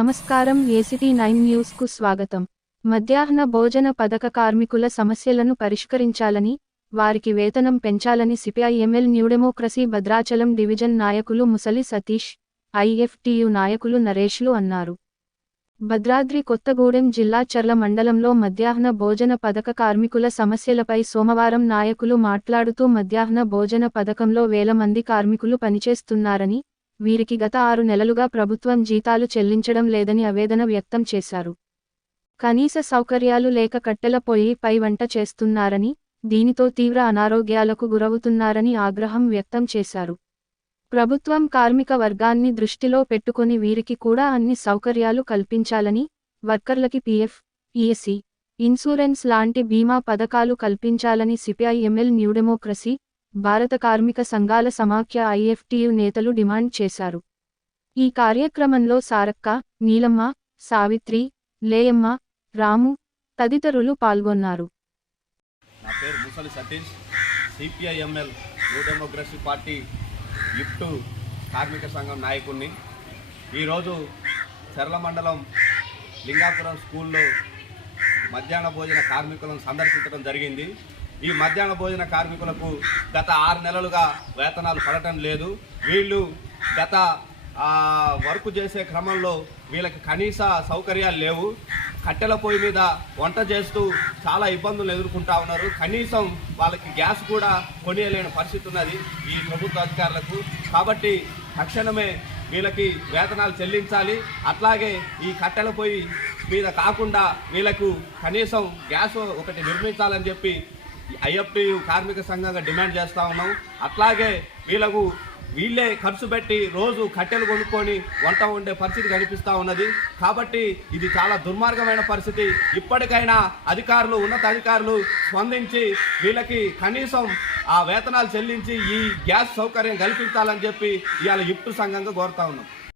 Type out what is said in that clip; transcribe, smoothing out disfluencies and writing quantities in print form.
నమస్కారం ACT 9 news కు స్వాగతం. మధ్యాహ్న భోజన పథక కార్మికుల సమస్యలను పరిష్కరించాలని, వారికి వేతనం పెంచాలని CPI ML new democracy Bhadrachalam division నాయకులు ముసలి సతీష్, ఐఎఫ్టియు నాయకులు నరేష్లు అన్నారు. భద్రాద్రి కొత్తగూడెం జిల్లా చర్ల మండలంలో మధ్యాహ్న భోజన పథక కార్మికుల సమస్యలపై సోమవారం నాయకులు మాట్లాడుతూ మధ్యాహ్న భోజన పథకంలో వేల మంది కార్మికులు పనిచేస్తున్నారని, వీరికి గత 6 నెలలుగా ప్రభుత్వం జీతాలు చెల్లించడం లేదని ఆవేదన వ్యక్తం చేశారు. కనీస సౌకర్యాలు లేక కట్టెల పొయ్యిపై వంట చేస్తున్నారని, దీనితో తీవ్ర అనారోగ్యాలకు గురవుతున్నారని ఆగ్రహం వ్యక్తం చేశారు. ప్రభుత్వం కార్మిక వర్గాన్ని దృష్టిలో పెట్టుకొని వీరికి కూడా అన్ని సౌకర్యాలు కల్పించాలని, వర్కర్లకి పీఎఫ్, ఈఎస్సీ, ఇన్సూరెన్స్ లాంటి బీమా పథకాలు కల్పించాలని సిపిఐ ఎంఎల్ న్యూ డెమోక్రసీ, భారత కార్మిక సంఘాల సమాఖ్య ఐఎఫ్టియు నేతలు డిమాండ్ చేశారు. ఈ కార్యక్రమంలో సారక్క, నీలమ్మ, సావిత్రి, లేయమ్మ, రాము తదితరులు పాల్గొన్నారు. నా పేరు ముసలి Satish, CPI ML new democracy party IFTU కార్మిక సంఘం నాయకుడిని. ఈరోజు చర్ల మండలం లింగాపురం స్కూల్లో మధ్యాహ్న భోజన కార్మికులను సందర్శించడం జరిగింది. ఈ మధ్యాహ్న భోజన కార్మికులకు గత 6 నెలలుగా వేతనాలు పడటం లేదు. వీళ్ళు గత వర్క్ చేసే క్రమంలో వీళ్ళకి కనీస సౌకర్యాలు లేవు. కట్టెల పొయ్యి మీద వంట చేస్తూ చాలా ఇబ్బందులు ఎదుర్కొంటా ఉన్నారు. కనీసం వాళ్ళకి గ్యాస్ కూడా కొనియలేని పరిస్థితి ఉన్నది ఈ ప్రభుత్వ అధికారులకు. కాబట్టి తక్షణమే వీళ్ళకి వేతనాలు చెల్లించాలి. అట్లాగే ఈ కట్టెల పొయ్యి మీద కాకుండా వీళ్ళకు కనీసం గ్యాస్ ఒకటి నిర్మించాలని చెప్పి ఐఎఫ్టియు కార్మిక సంఘంగా డిమాండ్ చేస్తూ ఉన్నాం. అట్లాగే వీళ్ళే ఖర్చు పెట్టి రోజు కట్టెలు కొనుక్కొని వంట వండే పరిస్థితి కనిపిస్తూ ఉన్నది. కాబట్టి ఇది చాలా దుర్మార్గమైన పరిస్థితి. ఇప్పటికైనా అధికారులు, ఉన్నత అధికారులు స్పందించి వీళ్ళకి కనీసం ఆ వేతనాలు చెల్లించి ఈ గ్యాస్ సౌకర్యం కల్పించాలని చెప్పి ఇవాళ ఇఫ్టు సంఘంగా కోరుతా ఉన్నాం.